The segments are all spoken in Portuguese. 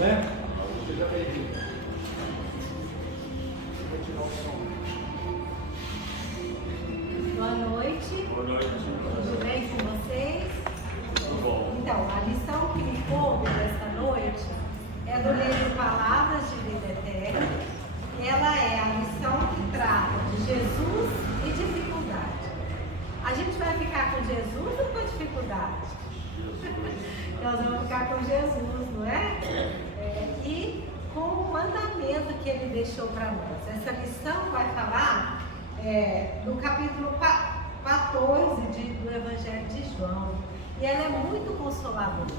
Né? Seja bem-vindo. Vou tirar o som. Boa noite. Boa noite. Tudo bem com vocês? Tudo bom. Então, a lição que me coube desta noite é do livro Palavras de Vida Eterna. Ela é a lição que trata de Jesus e dificuldade. A gente vai ficar com Jesus ou com dificuldade? Nós vamos ficar com Jesus, não é? E com o mandamento que ele deixou para nós. Essa lição vai falar do capítulo 14 do Evangelho de João. E ela é muito consoladora.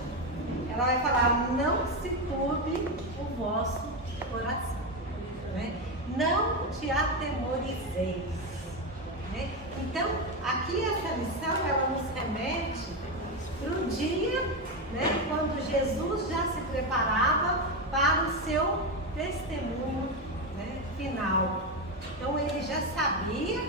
Ela vai falar: não se turbe o vosso coração. Né? Não te atemorizeis. Né? Então, aqui essa lição ela nos remete para o dia, né, quando Jesus já se preparava para o seu testemunho, né, final. Então ele já sabia,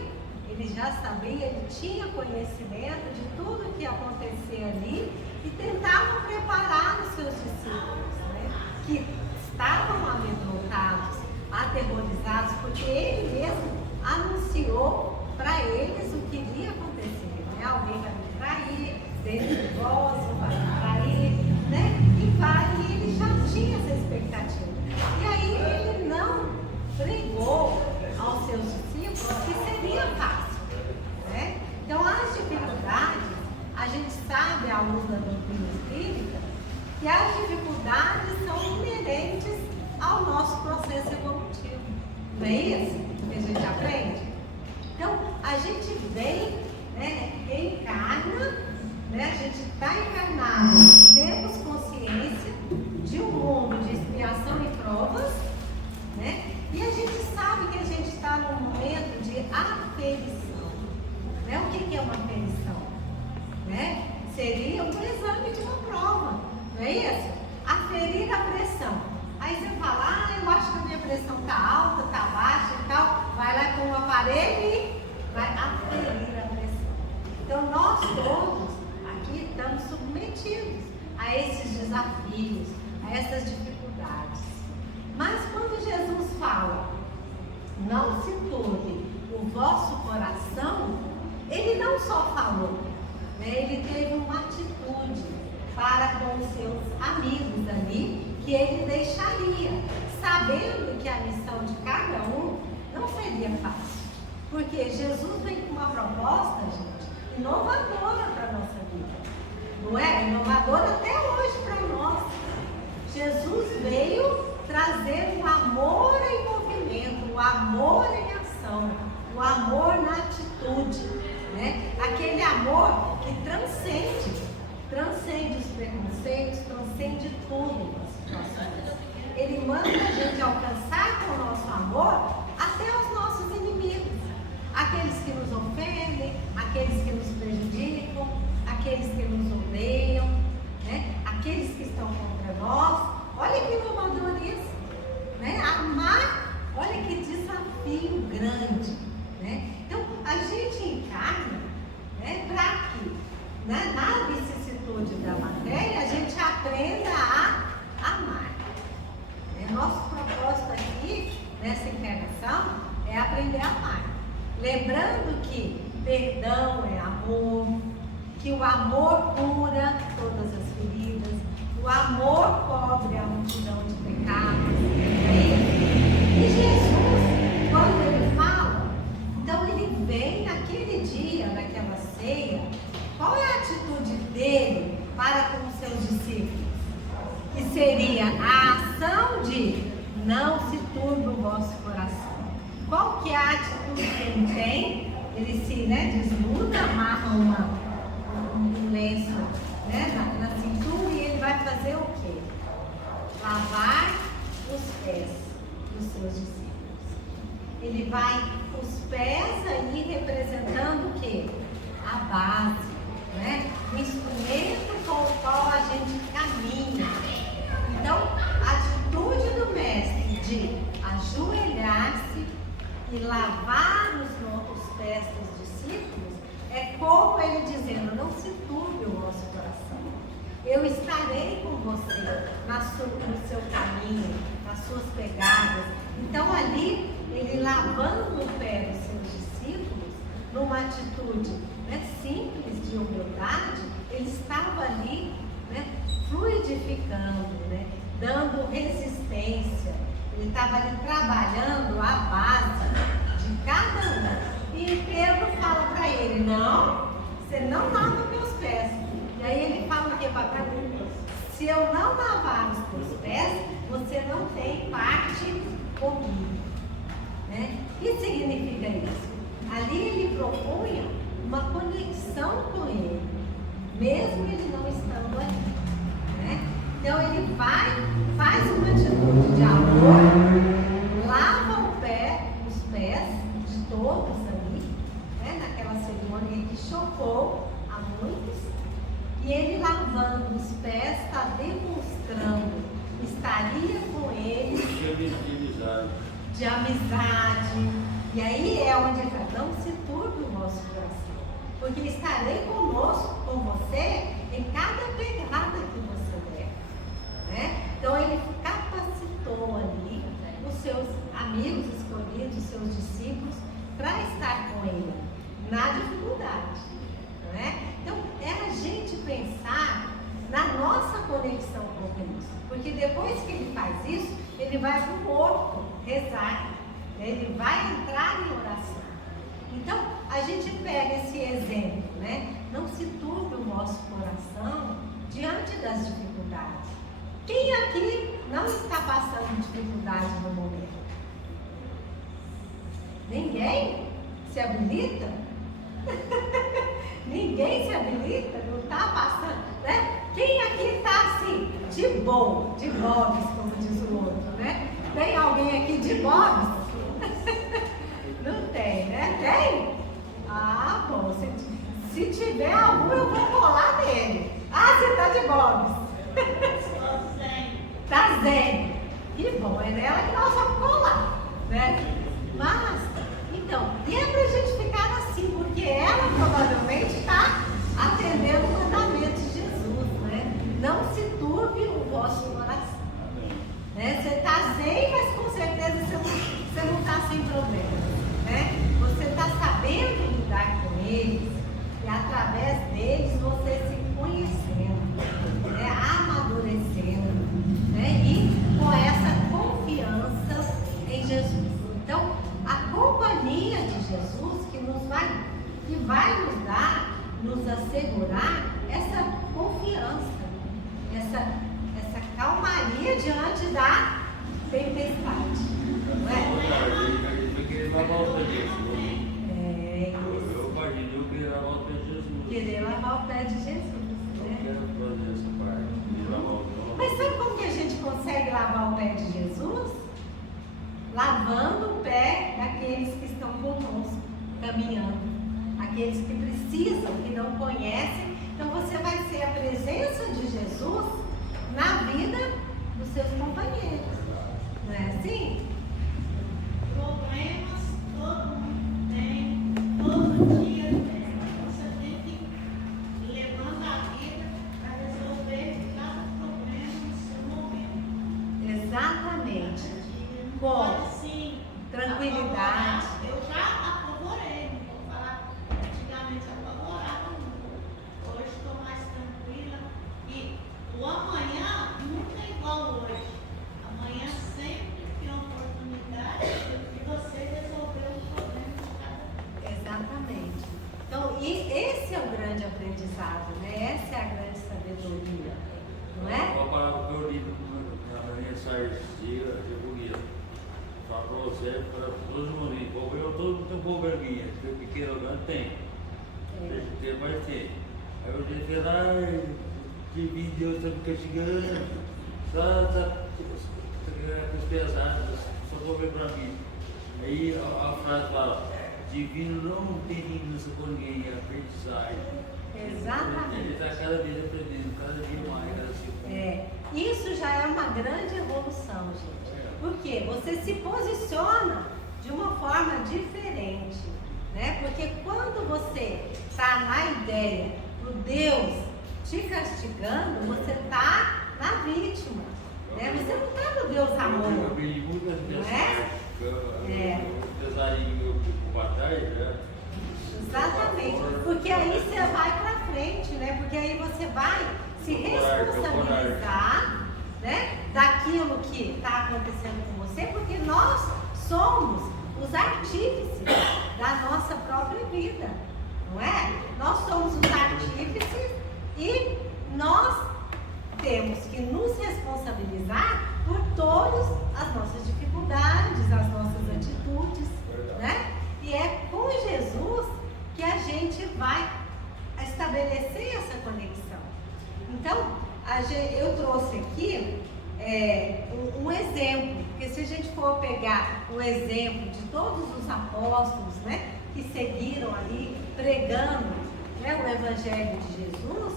ele tinha conhecimento de tudo o que ia acontecer ali e tentava preparar os seus discípulos, né, que estavam amedrontados, aterrorizados, porque ele mesmo anunciou para eles o que iria acontecer. Né? Alguém vai me trair, dentro de vós vai me trair, né? E ele já tinha essa expectativa. E aí ele não pregou aos seus discípulos que seria fácil. Né? Então as dificuldades, a gente sabe à luz da doutrina espírita, que as dificuldades são inerentes ao nosso processo evolutivo. Não é isso que a gente aprende? Então, a gente vem, né, reencarna, né, a gente está encarnado, temos consciência de um mundo de expiação e provas, né, e a gente sabe que a gente está num momento de aferição. Né? O que é uma aferição? Né? Seria um exame de uma prova, não é isso? Aferir a pressão. Aí você fala: eu acho que a minha pressão está alta, está baixa e tal. Vai lá com o aparelho e vai aferir a pressão. Então nós todos aqui estamos submetidos a esses desafios, a essas dificuldades. Mas quando Jesus fala: não se turbe o vosso coração, ele não só falou, né? Ele teve uma atitude para com os seus amigos ali, que ele deixaria, sabendo que a missão de cada um não seria fácil. Porque Jesus vem com uma proposta, gente, inovadora para a nossa vida. Não é? Inovadora até hoje para nós. Jesus veio trazer o amor em movimento, o amor em ação, o amor na atitude. Né? Aquele amor que transcende os preconceitos, transcende tudo. Ele manda a gente alcançar com o nosso amor até os nossos inimigos, aqueles que nos ofendem, aqueles que nos prejudicam, aqueles que nos odeiam, né? Aqueles que estão contra nós. Olha que inovador isso, né? Amar, olha que desafio grande, né? Então a gente encarna, né, para que, né, na vicissitude da matéria a gente aprenda a amar. Nosso propósito aqui, nessa encarnação, é aprender a amar. Lembrando que perdão é amor, que o amor cura todas as feridas, o amor cobre a multidão de pecados. E Jesus, quando ele fala, então ele vem naquele dia, naquela ceia, qual é a atitude dele para com os seus discípulos? Que seria a ação de não se turbe o vosso coração. Qual que é a atitude que ele tem? Ele se, né, desnuda, amarra um lenço, né, na cintura, e ele vai fazer o quê? Lavar os pés dos seus discípulos. Ele vai, os pés aí representando o quê? A base, né? O instrumento com o qual a gente caminha. Então, a atitude do mestre de ajoelhar-se e lavar os pés dos discípulos é como ele dizendo: não se turbe o vosso coração. Eu estarei com você no seu caminho. caminho, nas suas pegadas. Então ali, ele lavando o pé dos seus discípulos, numa atitude, né, simples de humildade, ele estava ali, né, fluidificando, né, dando resistência. Ele estava ali trabalhando a base de cada um. E Pedro fala para ele: não, você não lava meus pés. E aí ele fala o que para mim? Se eu não lavar os teus pés, você não tem parte comigo. Né? O que significa isso? Ali ele propunha uma conexão com ele, mesmo ele não estando ali. Né? Então ele vai, faz uma atitude de amor, lava os pés de todos ali, né? Naquela cerimônia que chocou a muitos, e ele lavando os pés está demonstrando que estaria com eles de amizade. E aí é onde ele fala: não se turbe o vosso coração, porque estarei conosco, com você, em cada pegada que você der. Né? Então ele capacitou ali os seus amigos escolhidos, os seus discípulos, para estar com ele na dificuldade. Né? Então é a gente pensar na nossa conexão com Cristo, porque depois que ele faz isso, ele vai para o morto rezar, ele vai entrar em oração. Então a gente pega esse exemplo, né? Não se turbe o nosso coração diante das dificuldades. Quem aqui não está passando dificuldade no momento? Ninguém se habilita? Ninguém se habilita? Não está passando, né? Quem aqui está assim, de boa, de bobs, como diz o outro, né? Tem alguém aqui de bobs? Não tem, né? Tem? Ah, bom, se tiver algum, eu vou colar nele. Ah, você está de bobs. Está zen. Que bom, é nela que nós vamos colar, né? Mas, então, e é pra gente ficar assim, porque ela provavelmente está atendendo o mandamento de Jesus, né? Não se turbe o vosso coração. Né? Você está zen, mas com certeza você não está sem problema. Né? Você está sabendo lidar com eles, e através deles você se conhecendo, né? Amadurecendo, né? E com essa confiança em Jesus. Então, a companhia de Jesus que vai nos dar, nos assegurar essa confiança, essa calmaria diante da tempestade. Não é? Querer lavar o pé de Jesus. Né? Mas sabe como que a gente consegue lavar o pé de Jesus? Lavando o pé daqueles que estão conosco, caminhando, aqueles que precisam, que não conhecem. Então você vai ser a presença de Jesus na vida dos seus companheiros, não é assim? Problemas todo mundo tem, todo dia tem. Você tem que levar a vida para resolver cada problema no seu momento. Exatamente. Com Assim, tranquilidade. Eu já apavorei, não vou falar. Antigamente eu apavorava muito. Hoje estou mais tranquila. E o amanhã nunca é igual hoje. Amanhã sempre tem a oportunidade de você resolver o problema de cada vez. Exatamente. Então, e esse é o grande aprendizado, né? Essa é a grande sabedoria, não é? Uma palavra que eu li na mensagem de Buguia. Fala para você, para todos os momentos. Eu todo mundo tem um probleminha, porque pequeno ou grande tem. Deixa eu ter, mas tem. Aí eu disse lá, que Deus está me castigando, tá com pesados, só problema para mim. Aí a frase fala: divino não tem limites com ninguém, é aprendizagem. Exatamente. Ele está cada vez aprendendo, cada dia mais, cada segundo. Isso já é uma grande evolução, gente. Porque você se posiciona de uma forma diferente, né? Porque quando você está na ideia do Deus te castigando, você está na vítima, né? Você não está quando Deus amou. Eu vi muitas Não vezes. é? O pesarinho meu ficou para trás, né? Exatamente, porque aí você vai para frente, né? Porque aí você vai se responsabilizar, né? Daquilo que está acontecendo com você, porque nós somos os artífices da nossa própria vida, não é? Nós somos os artífices e nós temos que nos responsabilizar por todas as nossas dificuldades, as nossas atitudes, né? E é com Jesus que a gente vai estabelecer essa conexão. Então, eu trouxe aqui um exemplo, porque se a gente for pegar o exemplo de todos os apóstolos, né, que seguiram ali pregando, né, o Evangelho de Jesus,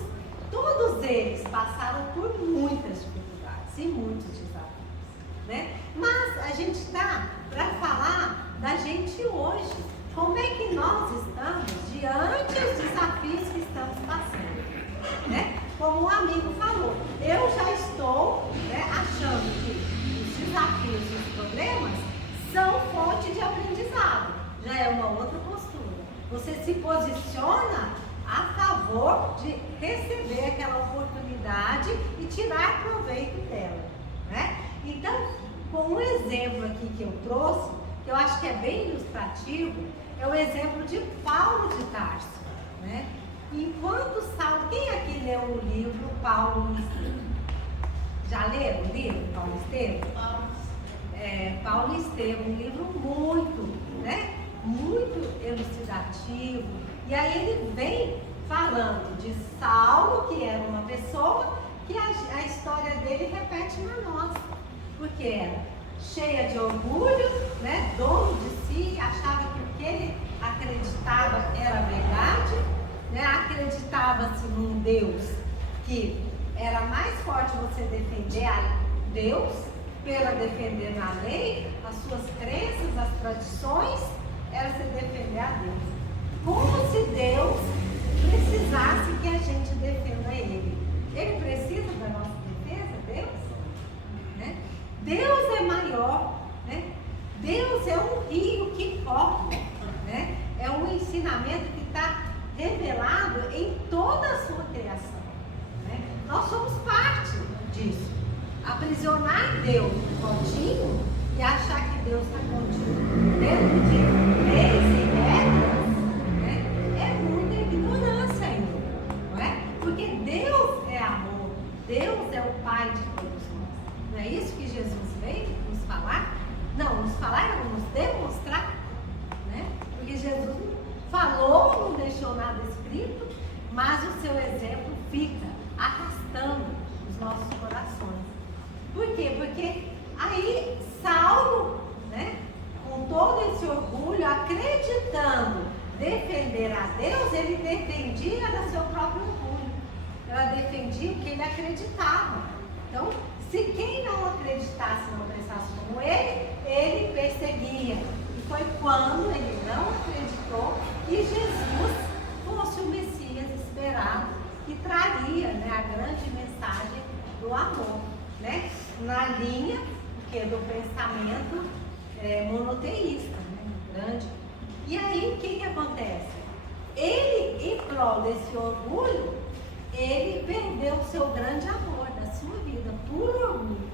todos eles passaram por muitas dificuldades e muitos desafios, né? Mas a gente está para falar da gente hoje. Como é que nós estamos diante dos desafios que estamos passando, né? Como um amigo falou, eu já estou, né, achando que os desafios e os problemas são fonte de aprendizado. Já é uma outra postura. Você se posiciona a favor de receber aquela oportunidade e tirar proveito dela, né? Então, com um exemplo aqui que eu trouxe, que eu acho que é bem ilustrativo, é o exemplo de Paulo de Tarso, né? Enquanto Saulo, quem aqui leu o livro Paulo e Estevão? Já leram o livro Paulo e Estevão? Paulo e Estevão, um livro muito, né? Muito elucidativo. E aí ele vem falando de Saulo, que era uma pessoa que a história dele repete na nossa, porque era cheia de orgulho, né? Dono de si, achava que o que ele acreditava era verdade, né? Acreditava-se num Deus que era mais forte você defender a Deus pela defender na lei, as suas crenças, as tradições, era você defender a Deus. Como se Deus precisasse que a gente defenda Ele. Ele precisa da nossa defesa, Deus? Né? Deus é maior, né? Deus é um rio que corre, né? É um ensinamento que está revelado em toda a sua criação, né? Nós somos parte disso. Aprisionar Deus no potinho e achar que Deus está contigo dentro de leis e regras, né? É muita ignorância ainda, não é? Porque Deus é amor, Deus é o Pai de todos nós. Não é isso que Jesus veio nos falar? Não, nos falar, não, nos demonstrar, né? Porque Jesus falou, não deixou nada escrito, mas o seu exemplo fica arrastando os nossos corações. Por quê? Porque aí Saulo, né, com todo esse orgulho, acreditando defender a Deus, ele defendia do seu próprio orgulho. Ela defendia o que ele acreditava. Então, se quem não acreditasse, não pensasse como ele perseguia. E foi quando ele não acreditou que Jesus fosse o Messias esperado, que traria, né, a grande mensagem do amor, né? Na linha do pensamento monoteísta, né? Grande. E aí o que acontece? Ele, em prol desse orgulho, ele perdeu o seu grande amor da sua vida por orgulho,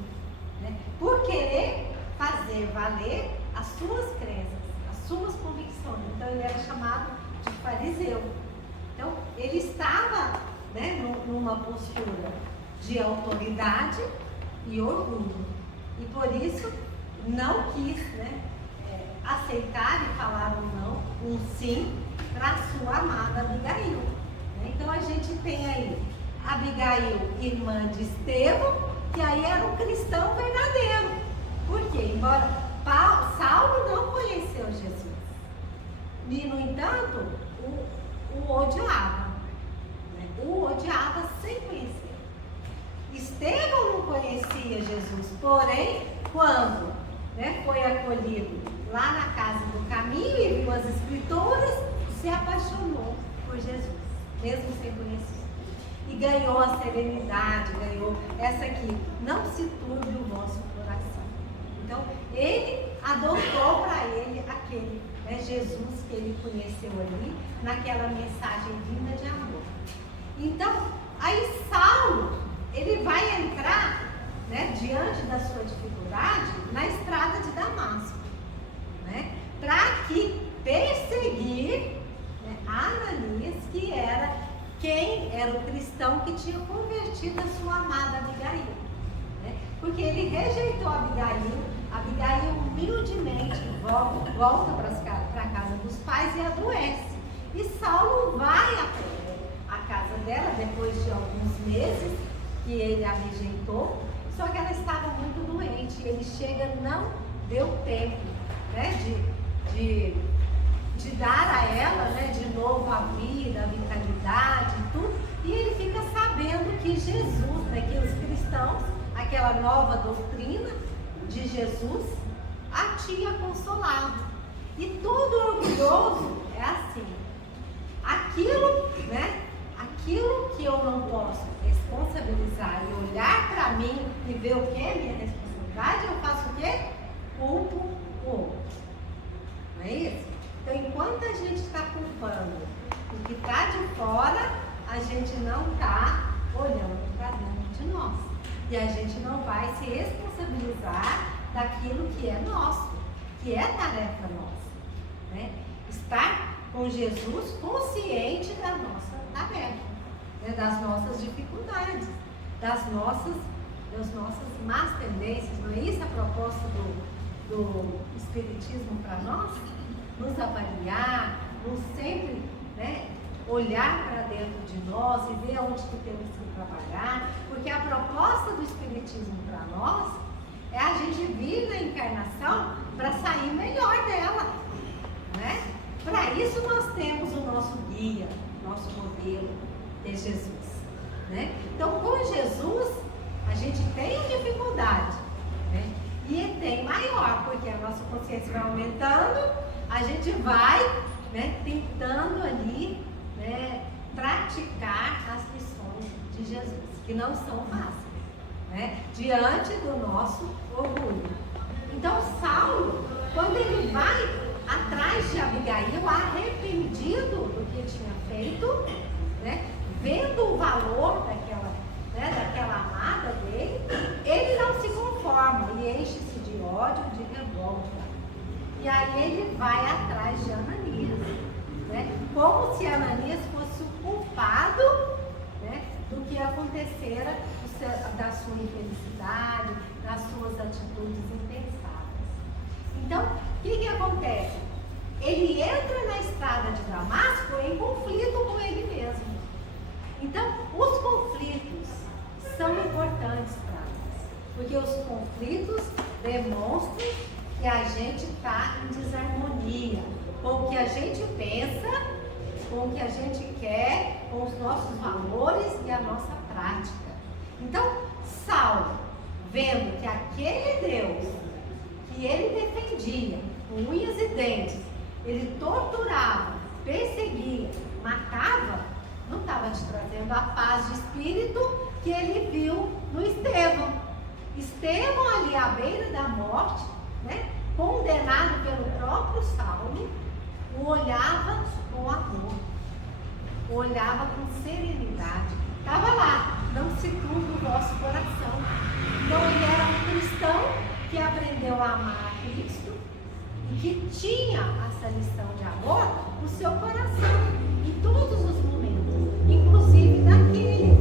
né? Por querer fazer valer as suas crenças, as suas convicções. Então ele era chamado de fariseu. Então ele estava, né, numa postura de autoridade e orgulho. E por isso não quis, né, aceitar e falar um sim para a sua amada Abigail. Né? Então a gente tem aí Abigail, irmã de Estevão, que aí era um cristão verdadeiro. Por quê? Embora Saulo não conheceu Jesus. E, no entanto, o odiava. Né? O odiava sem conhecer. Estevão não conhecia Jesus, porém, quando, né, foi acolhido lá na casa do caminho e viu as escrituras, se apaixonou por Jesus, mesmo sem conhecer. E ganhou a serenidade, ganhou essa aqui, não se turbe o vosso coração. que ele conheceu ali, naquela mensagem vinda de amor. Então, aí Saulo, ele vai entrar, né, diante da sua dificuldade, na estrada de Damasco, né, para que perseguir, né, Ananias, que era quem era o cristão que tinha convertido a sua amada Abigail, né, porque ele rejeitou Abigail humildemente volta para a casa dos pais e adoece. E Saulo vai até a casa dela depois de alguns meses que ele a rejeitou, só que ela estava muito doente. Ele chega, não deu tempo, né, de dar a ela, né, de novo a vida, a vitalidade e tudo. E ele fica sabendo que Jesus, né, que os cristãos, aquela nova doutrina de Jesus, a tinha consolado. E todo orgulhoso é assim. Aquilo, né, aquilo que eu não posso responsabilizar e olhar para mim e ver o que é minha responsabilidade, eu faço o quê? Culpo o outro. Não é isso? Então, enquanto a gente está culpando o que está de fora, a gente não está olhando para dentro de nós. E a gente não vai se responsabilizar daquilo que é nosso, que é tarefa nossa, né? Estar com Jesus consciente da nossa tarefa, né? Das nossas dificuldades, das nossas más tendências. Não é isso a proposta do Espiritismo para nós? Nos avaliar, nos sempre, né, olhar para dentro de nós e ver onde que temos que trabalhar, porque a proposta do Espiritismo para nós é a gente vir na encarnação para sair melhor dela, né? Para isso nós temos o nosso guia, nosso modelo de Jesus, né? Então, com Jesus a gente tem dificuldade, né? E tem maior, porque a nossa consciência vai aumentando, a gente vai, né, tentando ali, né, praticar as lições de Jesus, que não são fáceis, né, diante do nosso orgulho. Então, Saulo, quando ele vai atrás de Abigail, arrependido do que tinha feito, né, vendo o valor daquela, né, daquela amada dele, ele não se conforma e enche-se de ódio, de revolta. E aí ele vai atrás de Ananias, né, como se Ananias fosse o culpado, né, do que acontecera, da sua infelicidade, das suas atitudes impensáveis. Então, o que acontece? Ele entra na estrada de Damasco em conflito com ele mesmo. Então, os conflitos são importantes para nós, porque os conflitos demonstram que a gente está em desarmonia com o que a gente pensa, com o que a gente quer, com os nossos valores e a nossa prática. Então, Saulo, vendo que aquele Deus que ele defendia com unhas e dentes, ele torturava, perseguia, matava, não estava te trazendo a paz de espírito que ele viu no Estevão. Estevão ali à beira da morte, né, condenado pelo próprio Saulo, o olhava com amor, o olhava com serenidade. Estava lá, não se turbe o vosso coração. Então ele era um cristão que aprendeu a amar a Cristo e que tinha essa lição de amor no seu coração, em todos os momentos, inclusive naquele.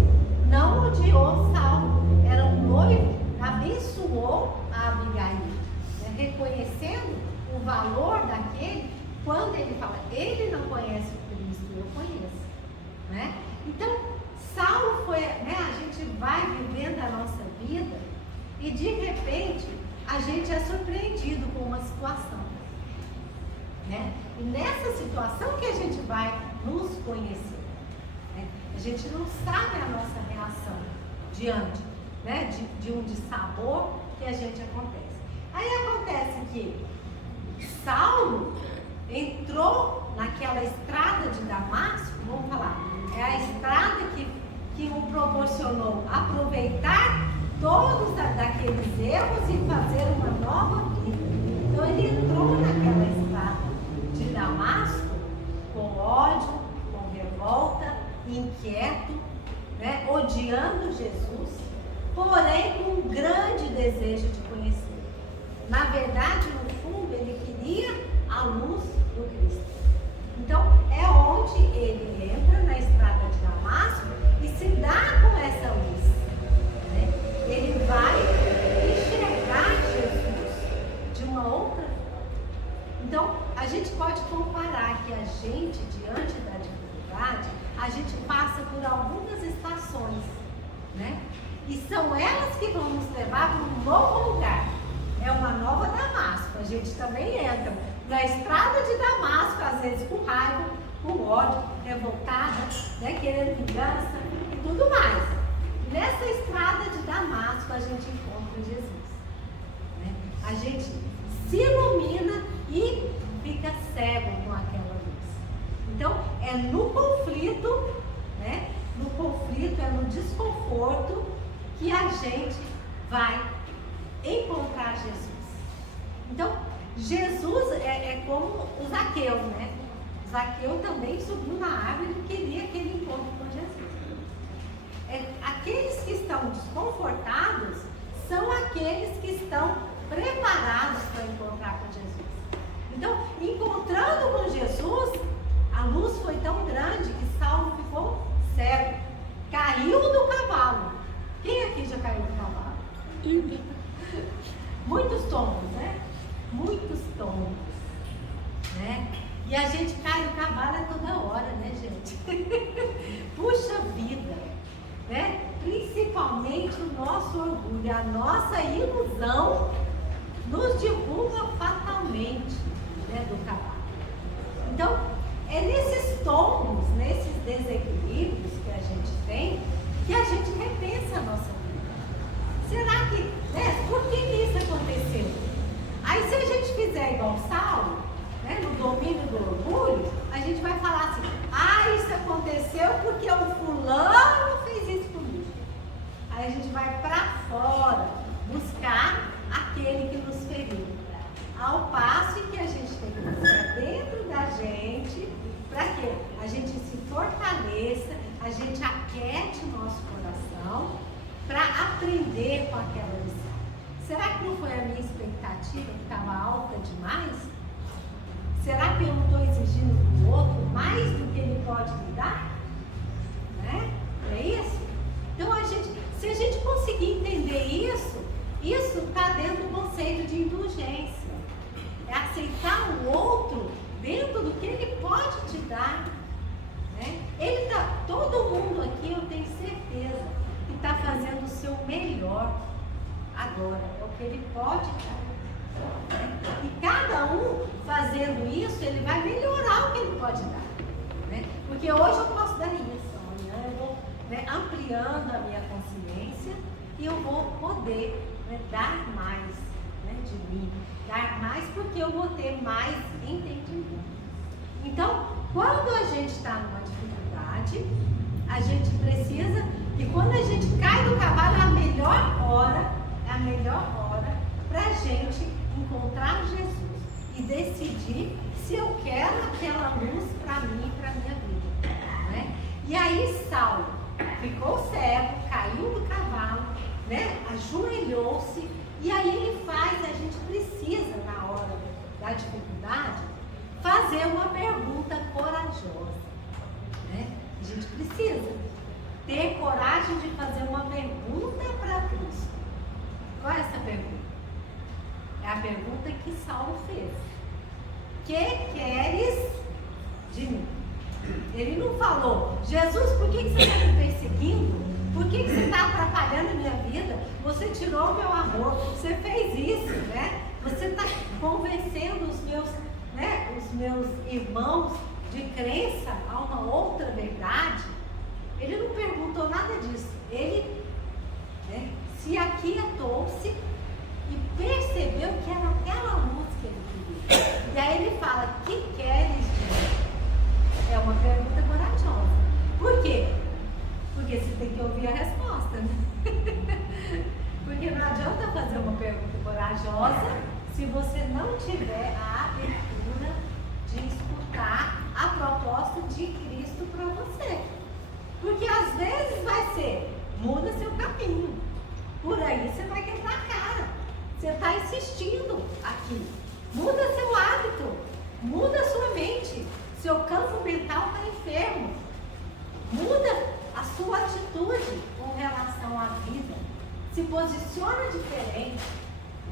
Não odiou Saulo, era um noivo, abençoou a Abigail, né, reconhecendo o valor daquele, quando ele fala, ele não conhece o Cristo, eu conheço, né? Então, Saulo foi, né, a gente vai vivendo a nossa vida e de repente a gente é surpreendido com uma situação, né? E nessa situação que a gente vai nos conhecer, né? A gente não sabe a nossa reação diante, né, de um dissabor que a gente acontece. Aí acontece que Saulo entrou naquela estrada de Damasco, vamos falar, é a estrada que o proporcionou aproveitar todos daqueles erros e fazer uma nova vida. Então ele entrou naquela estrada de Damasco inquieto, né, odiando Jesus, porém com um grande desejo de conhecer. Na verdade, no fundo, ele queria a luz do Cristo. Então, é onde ele entra na estrada de Damasco e se dá com essa luz, né? Ele vai enxergar Jesus de uma outra forma. Então, a gente pode comparar que a gente, diante da dificuldade, a gente passa por algumas estações, né? E são elas que vão nos levar para um novo lugar. É uma nova Damasco. A gente também entra na estrada de Damasco, às vezes com raiva, com ódio, revoltada, né, querendo vingança e tudo mais. Nessa estrada de Damasco a gente encontra Jesus, né? A gente se ilumina e fica cego com aquela luz. Então é no conflito, né? No conflito, é no desconforto que a gente vai encontrar Jesus. Então, Jesus é como o Zaqueu, né? O Zaqueu também subiu na árvore e queria aquele encontro com Jesus. Aqueles que estão desconfortados são aqueles que estão preparados para encontrar com Jesus. Então, encontrando com Jesus, a luz foi tão grande que Saulo ficou cego, caiu do cavalo. Quem aqui já caiu do cavalo? Muitos tombos, né? Muitos tombos, né? E a gente cai do cavalo a toda hora, né, gente? Puxa vida, né? Principalmente o nosso orgulho, a nossa ilusão nos derruba fatalmente, né, do cavalo. Então, é nesses tombos, nesses desequilíbrios que a gente tem, que a gente repensa a nossa vida. Será que, né, por que isso aconteceu? Aí se a gente fizer igual Saulo, né, no domínio do orgulho, a gente vai falar assim, isso aconteceu porque o fulano fez isso comigo. Aí a gente vai para fora buscar aquele que nos feriu. Ao passo que a gente tem que buscar dentro da gente, para que a gente se fortaleça, a gente aquete o nosso coração para aprender com aquela lição. Será que não foi a minha expectativa que estava alta demais? Será que eu não estou exigindo do outro mais do que ele pode me dar? Né? É isso? Então, se a gente conseguir entender isso está dentro do conceito de indulgência. É aceitar o outro dentro do que ele pode te dar. Né? Todo mundo aqui, eu tenho certeza, que está fazendo o seu melhor agora. É o que ele pode dar. Né? E cada um fazendo isso, ele vai melhorar o que ele pode dar. Né? Porque hoje eu posso dar isso, amanhã eu vou, né, ampliando a minha consciência e eu vou poder, né, dar mais, né, de mim. Dar mais porque eu vou ter mais entendimento. Então, quando a gente está numa dificuldade, a gente precisa, e quando a gente cai do cavalo, é a melhor hora para a gente encontrar Jesus e decidir se eu quero aquela luz para mim e para a minha vida. Né? E aí Saulo ficou cego, caiu do cavalo, né? Ajoelhou-se, e aí ele a gente precisa, na hora da dificuldade, fazer uma pergunta corajosa. Né? A gente precisa ter coragem de fazer uma pergunta para Cristo. Qual é essa pergunta? É a pergunta que Saulo fez. Que queres de mim? Ele não falou, Jesus, por que você está me perseguindo? Por que você está atrapalhando a minha vida? Você tirou o meu amor, você fez isso, né? Você está convencendo os meus irmãos de crença a uma outra verdade. Ele não perguntou nada disso. Ele, né, se aquietou-se e percebeu que era aquela luz que ele queria. E aí ele fala, que queres de mim? É uma pergunta corajosa. Por quê? Porque você tem que ouvir a resposta, né? Porque não adianta fazer uma pergunta corajosa se você não tiver a abertura de escutar a proposta de Cristo para você. Porque às vezes vai ser, muda seu caminho. Por aí você vai quebrar a cara. Você está insistindo aqui. Muda seu hábito. Muda sua mente. Seu campo mental está enfermo. Muda a sua atitude com relação à vida. Se posiciona diferente.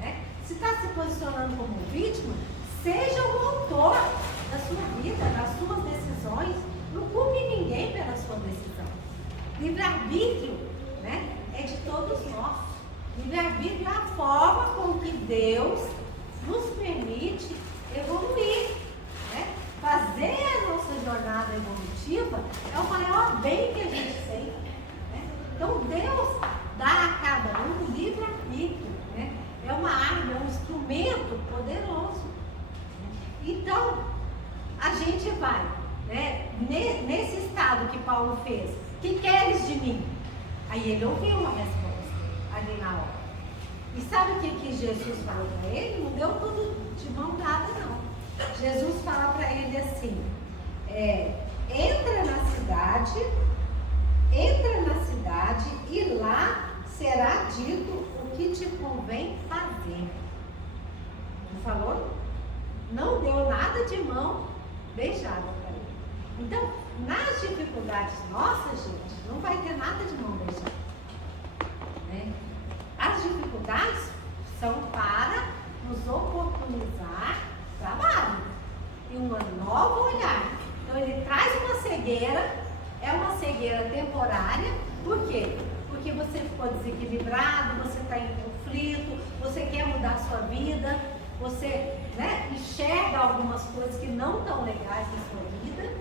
Né? Se está se posicionando como vítima, seja o autor da sua vida, das suas decisões. Não culpe ninguém pela sua decisão. Livre-arbítrio, né, é de todos nós. Livre-arbítrio é a forma com que Deus nos permite evoluir. Né? Fazer a nossa jornada evolutiva é o maior bem que a gente tem. Né? Então Deus dá a cada um livre-arbítrio. Né? É uma arma, é um instrumento poderoso. Então, a gente vai, né, nesse estado que Paulo fez. Que queres de mim? Aí ele ouviu uma resposta ali na hora. E sabe o que Jesus falou para ele? Não deu tudo de mão dada, não. Jesus fala para ele assim: entra na cidade e lá será dito o que te convém fazer. Não falou? Não deu nada de mão beijada para ele. Então, nas dificuldades nossas, gente, não vai ter nada de mão beijada. Né? As dificuldades são para nos oportunizar trabalho e um novo olhar. Então, ele traz uma cegueira, é uma cegueira temporária. Por quê? Porque você ficou desequilibrado, você está em conflito, você quer mudar a sua vida, você, né, enxerga algumas coisas que não estão legais na sua vida,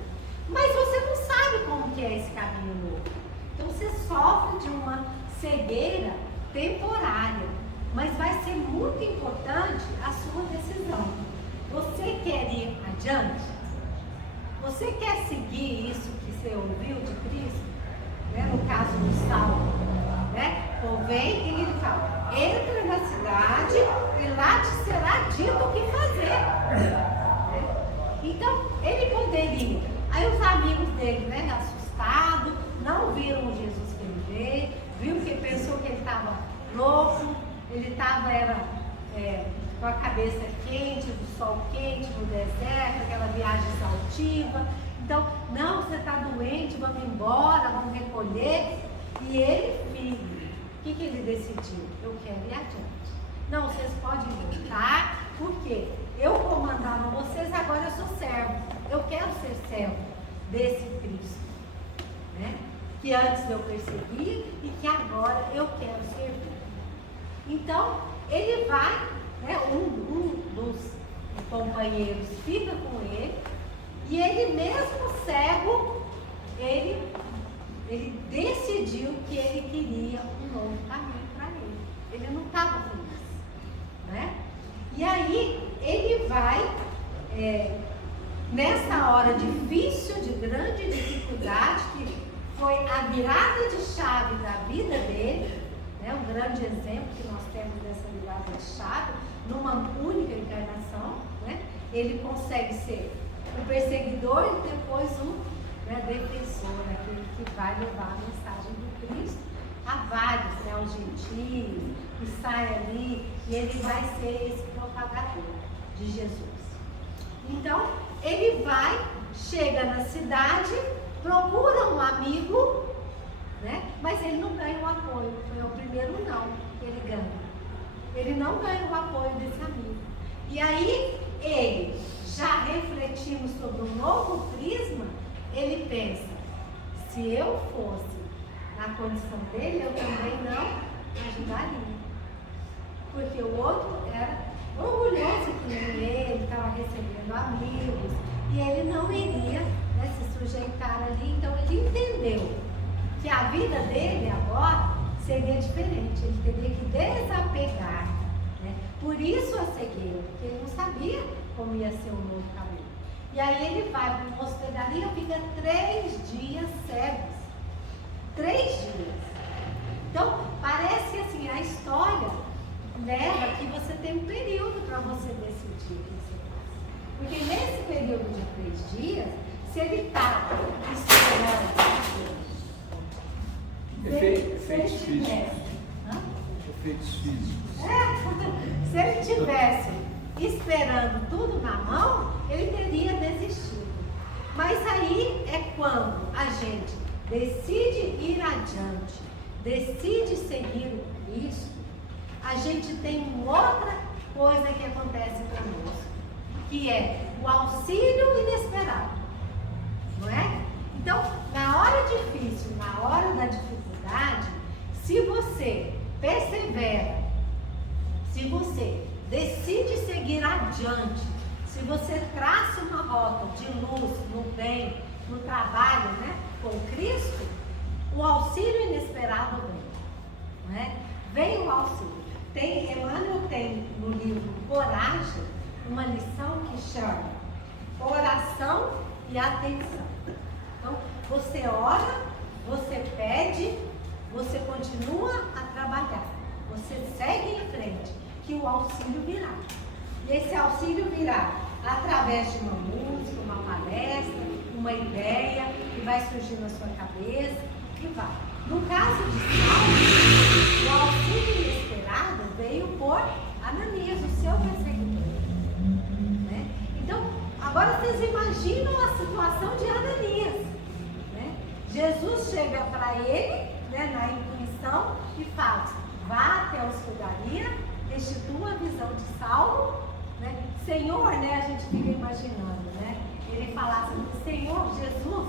mas você não sabe como que é esse caminho novo. Então você sofre de uma cegueira temporária, mas vai ser muito importante a sua decisão. Você quer ir adiante? Você quer seguir isso que você ouviu de Cristo? Né? No caso do Saulo, né? Convém que ele fala: entra na cidade e lá te será dito o que fazer. Né? Então, ele poderia. Aí os amigos dele, né, assustados, não viram o Jesus que ele veio, viu que pensou que ele estava louco, ele estava com a cabeça quente, do sol quente, no deserto, aquela viagem exaustiva. Então, não, você está doente, vamos embora, vamos recolher. E ele, filho, o que ele decidiu? Eu quero ir adiante. Não, vocês podem voltar, porque eu comandava vocês, agora eu sou servo. Eu quero ser servo desse Cristo, né? Que antes eu persegui e que agora eu quero servir. Então, ele vai, né, um dos companheiros fica com ele, e ele mesmo cego, ele decidiu que ele queria um novo caminho para ele. Ele não estava feliz, né? E aí, ele vai, nessa hora difícil, de grande dificuldade, que foi a virada de chave da vida dele, né? Um grande exemplo que nós temos dessa virada de chave, numa única encarnação, né? Ele consegue ser o perseguidor e depois o, né, defensor, aquele que vai levar a mensagem do Cristo a vários, né, os gentios, que sai ali, e ele vai ser esse propagador de Jesus. Então, ele vai, chega na cidade, procura um amigo, né, mas ele não ganha o apoio. Foi o primeiro não que ele ganha. Ele não ganha o apoio desse amigo. E aí, ele, já refletindo sobre um novo prisma, ele pensa: se eu fosse na condição dele, eu também não ajudaria. Porque o outro era orgulhoso que ele estava recebendo amigos, e ele não iria, né, se sujeitar ali. Então ele entendeu que a vida dele agora seria diferente, ele teria que desapegar, né? Por isso a cegueira, porque ele não sabia como ia ser o novo caminho. E aí ele vai para uma hospedaria, fica 3 dias cegos. 3 dias. Então, parece assim, a história leva que você tem um período para você decidir o que você faz. Porque nesse período de 3 dias, se ele está esperando Efeitos se ele físicos. tivesse, hã? Efeitos físicos. Se ele tivesse esperando tudo na mão, ele teria desistido. Mas aí é quando a gente decide ir adiante, decide seguir o Cristo, a gente tem uma outra coisa que acontece conosco, que é o auxílio inesperado, não é? Então, na hora difícil, na hora da dificuldade, se você persevera, se você decide seguir adiante, se você traça uma rota de luz no bem, no trabalho, né, com Cristo, o auxílio inesperado vem, não é? Vem o auxílio. Emmanuel tem no livro Coragem uma lição que chama oração e atenção. Então, você ora, você pede, você continua a trabalhar, você segue em frente, que o auxílio virá. E esse auxílio virá através de uma música, uma palestra, uma ideia que vai surgir na sua cabeça e vai. No caso de Saulo, o auxílio inesperado veio por Ananias, o seu perseguidor. Né? Então, agora vocês imaginam a situação de Ananias. Né? Jesus chega para ele, né, na intuição, e fala: vá até a hospedaria, restitua a visão de Saulo. Né? Senhor, né, a gente fica imaginando, né? Ele fala assim: Senhor Jesus,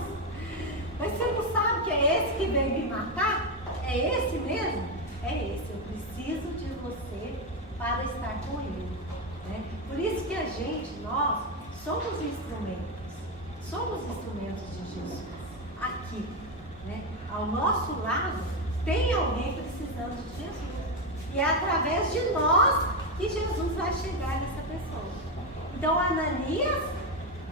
mas você não sabe que é esse que veio me matar? É esse mesmo? É esse, eu preciso de você para estar com ele. Né? Por isso que a gente, nós, somos instrumentos de Jesus aqui. Né? Ao nosso lado tem alguém precisando de Jesus. E é através de nós que Jesus vai chegar nessa pessoa. Então Ananias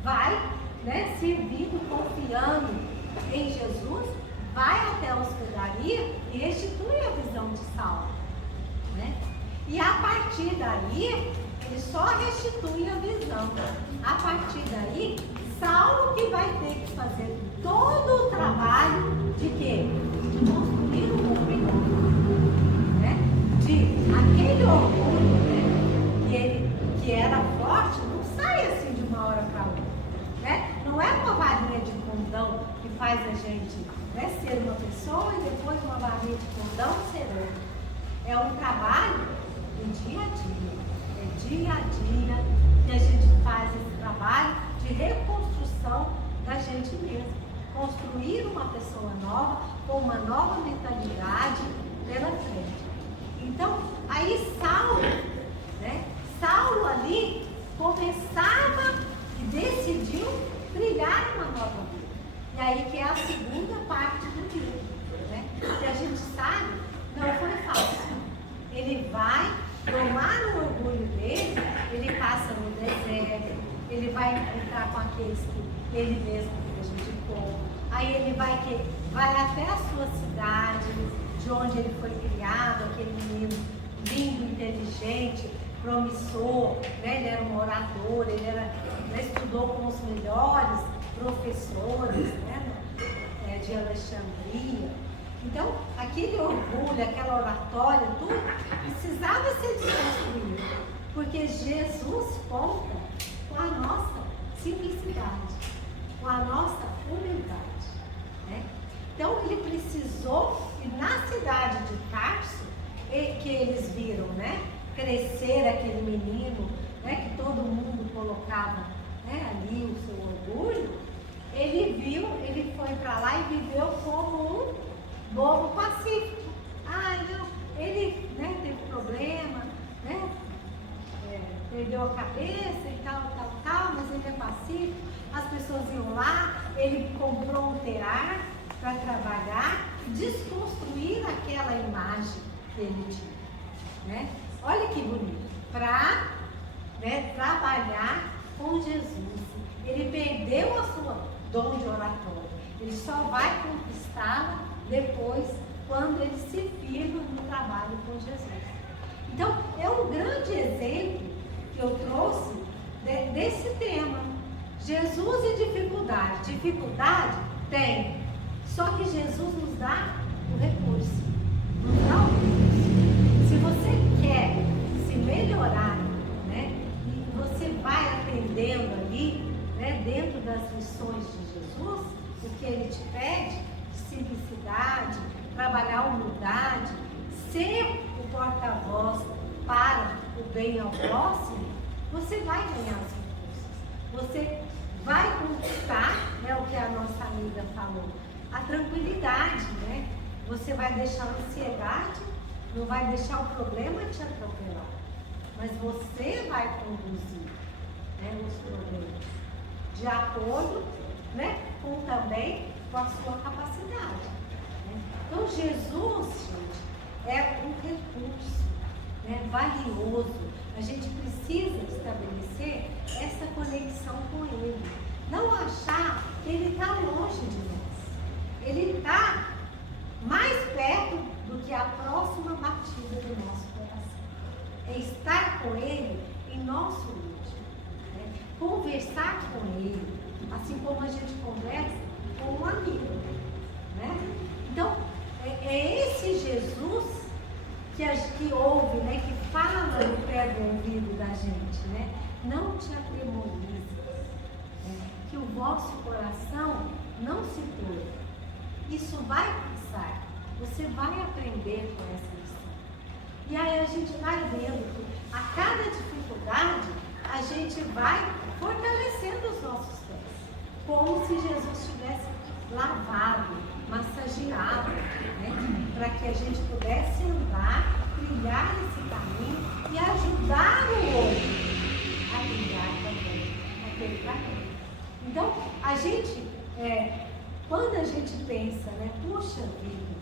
vai, né, servindo, confiando em Jesus, vai até a hospedaria e restitui a visão de Saulo. Né? E a partir daí, ele só restitui a visão. A partir daí, Saulo que vai ter que fazer todo o trabalho de quê? De construir um homem novo. Né? De aquele orgulho, né, que era forte, não sai assim de uma hora para outra. Né? Não é uma varinha de condão que faz a gente, né, ser uma pessoa e depois uma varinha de condão ser outra. É um trabalho do dia a dia. É dia a dia que a gente faz esse trabalho de reconstrução da gente mesmo. Construir uma pessoa nova, com uma nova mentalidade pela frente. Então, aí Saulo, né? Saulo ali começava e decidiu trilhar uma nova vida. E aí que é a segunda parte do livro, né? Que a gente sabe, não foi fácil. Ele vai domar o orgulho dele, ele passa no deserto, ele vai encontrar com aqueles que ele mesmo prejudicou. Aí ele vai até a sua cidade, de onde ele foi criado, aquele menino lindo, inteligente, promissor, né? Ele era um orador, ele estudou com os melhores professores, né? De Alexandria. Então, aquele orgulho, aquela oratória, tudo, precisava ser desconstruído, porque Jesus conta com a nossa simplicidade, com a nossa humildade. Né? Então, ele precisou, e na cidade de Tarso, que eles viram, né, crescer aquele menino, né, que todo mundo colocava, né, ali o seu orgulho, ele viu, ele foi para lá e viveu como um bobo pacífico. Ah, não, ele, né, teve problema, né, perdeu a cabeça e tal, mas ele é pacífico. As pessoas iam lá, ele comprou um tear para trabalhar, desconstruir aquela imagem que ele tinha. Né? Olha que bonito, para, né, trabalhar com Jesus. Ele perdeu a sua dom de oratória, ele só vai conquistá-la depois, quando ele se firma no trabalho com Jesus. Então, é um grande exemplo que eu trouxe desse tema. Jesus e dificuldade. Dificuldade tem, só que Jesus nos dá o recurso. Nos dá o recurso. Se você quer se melhorar, né? E você vai aprendendo ali, né? Dentro das lições de Jesus, o que ele te pede, simplicidade, trabalhar a humildade, ser o porta-voz para o bem ao próximo, você vai ganhar os recursos. Você vai conquistar, né, o que a nossa amiga falou, a tranquilidade, né? Você vai deixar a ansiedade, não vai deixar o problema te atropelar, mas você vai conduzir, né, os problemas de acordo, né, com a sua capacidade. Né? Então Jesus, gente, é um recurso, né, valioso. A gente precisa estabelecer essa conexão com Ele. Não achar que Ele está longe de nós. Ele está mais perto do que a próxima batida do nosso coração. É estar com Ele em nosso íntimo. Né? Conversar com Ele, assim como a gente conversa com um amigo. Né? Então, é esse Jesus que ouve, né, que fala no pé do ouvido da gente, né? Não te atemorize, né? Que o vosso coração não se turbe. Isso vai passar, você vai aprender com essa lição. E aí a gente vai vendo que a cada dificuldade a gente vai fortalecendo os nossos pés, como se Jesus tivesse lavado, massageado, né? Para que a gente pudesse andar, trilhar esse caminho e ajudar o outro a trilhar também aquele caminho. Então, a gente, quando a gente pensa, né, puxa vida,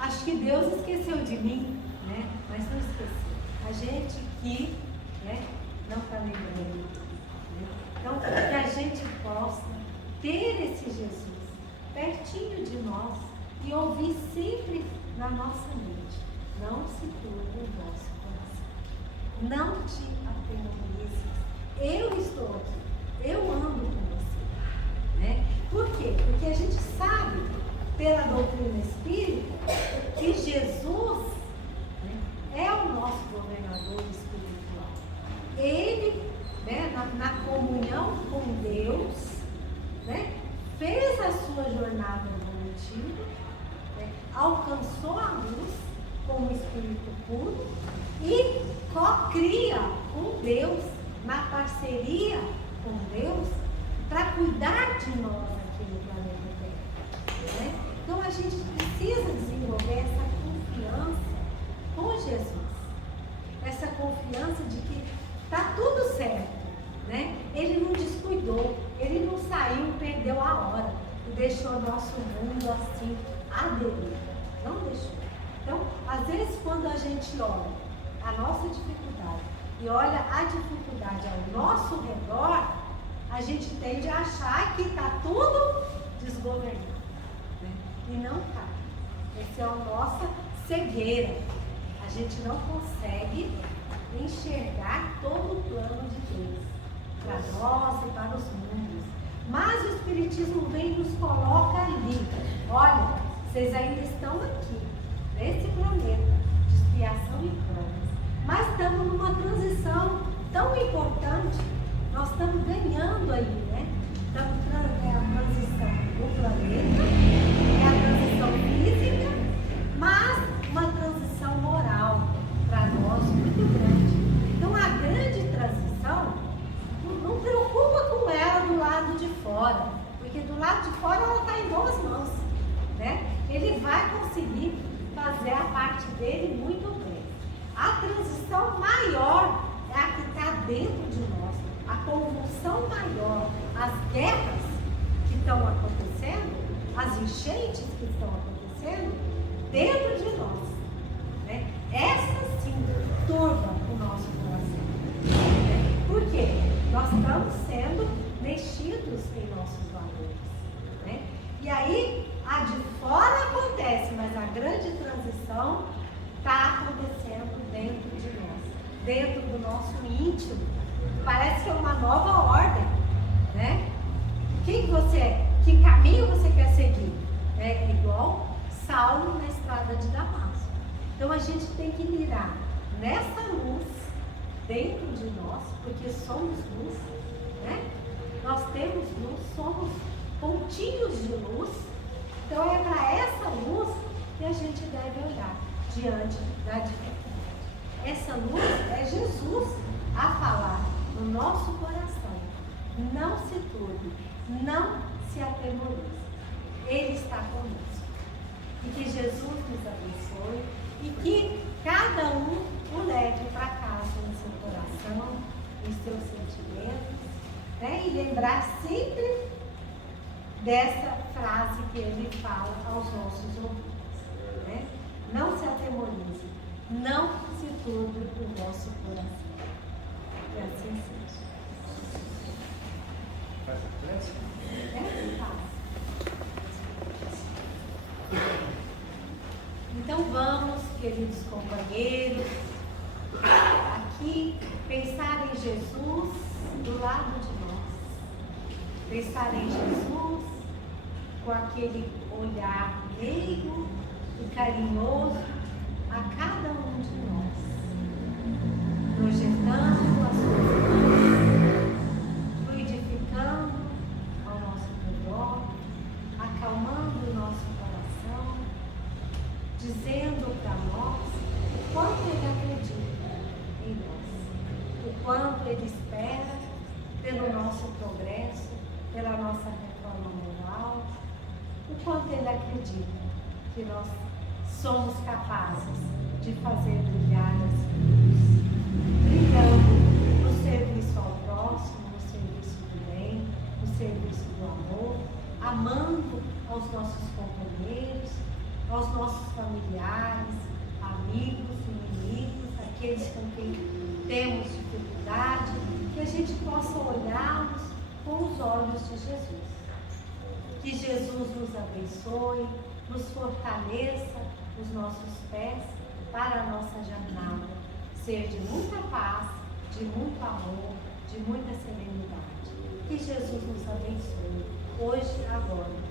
acho que Deus esqueceu de mim, né? Mas não esqueceu. A gente que, né, não está lembrando. Né? Então, que a gente possa ter esse Jesus pertinho de nós e ouvir sempre na nossa mente: não se turbe o vosso coração, não te atemorizes, eu estou aqui, eu ando com você. Né? Por quê? Porque a gente sabe, pela doutrina espírita, que Jesus, né, é o nosso governador espiritual. Ele, né, na comunhão com Deus, né, fez a sua jornada evolutiva, né, alcançou a luz como espírito puro e co-cria com Deus, na parceria com Deus, para cuidar de nós aqui no planeta Terra. Né? Então a gente precisa desenvolver essa confiança com Jesus, essa confiança de que está tudo certo. Né? Ele não descuidou, ele não saiu e perdeu a hora e deixou o nosso mundo assim à deriva. Não deixou. Então, às vezes, quando a gente olha a nossa dificuldade e olha a dificuldade ao nosso redor, a gente tende a achar que está tudo desgovernado. Né? E não está. Essa é a nossa cegueira. A gente não consegue enxergar todo o plano de Deus para nós e para os mundos. Mas o Espiritismo vem e nos coloca ali. Olha, vocês ainda estão aqui, nesse planeta de expiação e provas. Mas estamos numa transição tão importante. Nós estamos ganhando aí, né? É a transição do planeta, é a transição física, mas uma transição moral para nós muito grande. Então a grande transição, não preocupa com ela do lado de fora, porque do lado de fora ela está em boas mãos, né? Ele vai conseguir fazer a parte dele muito bem. A transição maior é a que está dentro de nós, a convulsão maior, as guerras que estão acontecendo, as enchentes que estão acontecendo dentro de nós, né? Essa sim turba o nosso coração. Né? Por quê? Nós estamos sendo mexidos em nossos valores. Né? E aí, a de fora acontece, mas a grande transição está acontecendo dentro de nós, dentro do nosso íntimo. Parece que é uma nova ordem. Né? Quem você é? Que caminho você quer seguir? É igual Saulo na estrada de Damasco. Então a gente tem que mirar nessa luz dentro de nós, porque somos luz, né? Nós temos luz, somos pontinhos de luz. Então é para essa luz que a gente deve olhar diante da dificuldade. Essa luz é Jesus a falar no nosso coração. Não se turbe, não se atemorize. Ele está conosco. E que Jesus nos abençoe e que cada um o leve para casa no seu coração, nos seus sentimentos, né? E lembrar sempre dessa frase que ele fala aos nossos ouvintes, né? Não se atemorize, não se turbe o vosso coração. Que assim seja. Faz a prece? Então vamos, queridos companheiros, aqui pensar em Jesus do lado de nós. Pensar em Jesus com aquele olhar meigo e carinhoso a cada um de nós, projetando as suas mãos, fluidificando ao nosso redor, acalmando o nosso coração, dizendo para nós o quanto Ele acredita em nós, o quanto Ele espera pelo nosso progresso, pela nossa reforma moral, o quanto Ele acredita que nós somos capazes de fazer brilhar essa luz, brilhando no serviço ao próximo, no serviço do bem, no serviço do amor, amando aos nossos companheiros, aos nossos familiares, amigos, inimigos, aqueles com quem temos dificuldade, que a gente possa olhá-los com os olhos de Jesus. Que Jesus nos abençoe, nos fortaleça os nossos pés para a nossa jornada, ser de muita paz, de muito amor, de muita serenidade. Que Jesus nos abençoe, hoje e agora.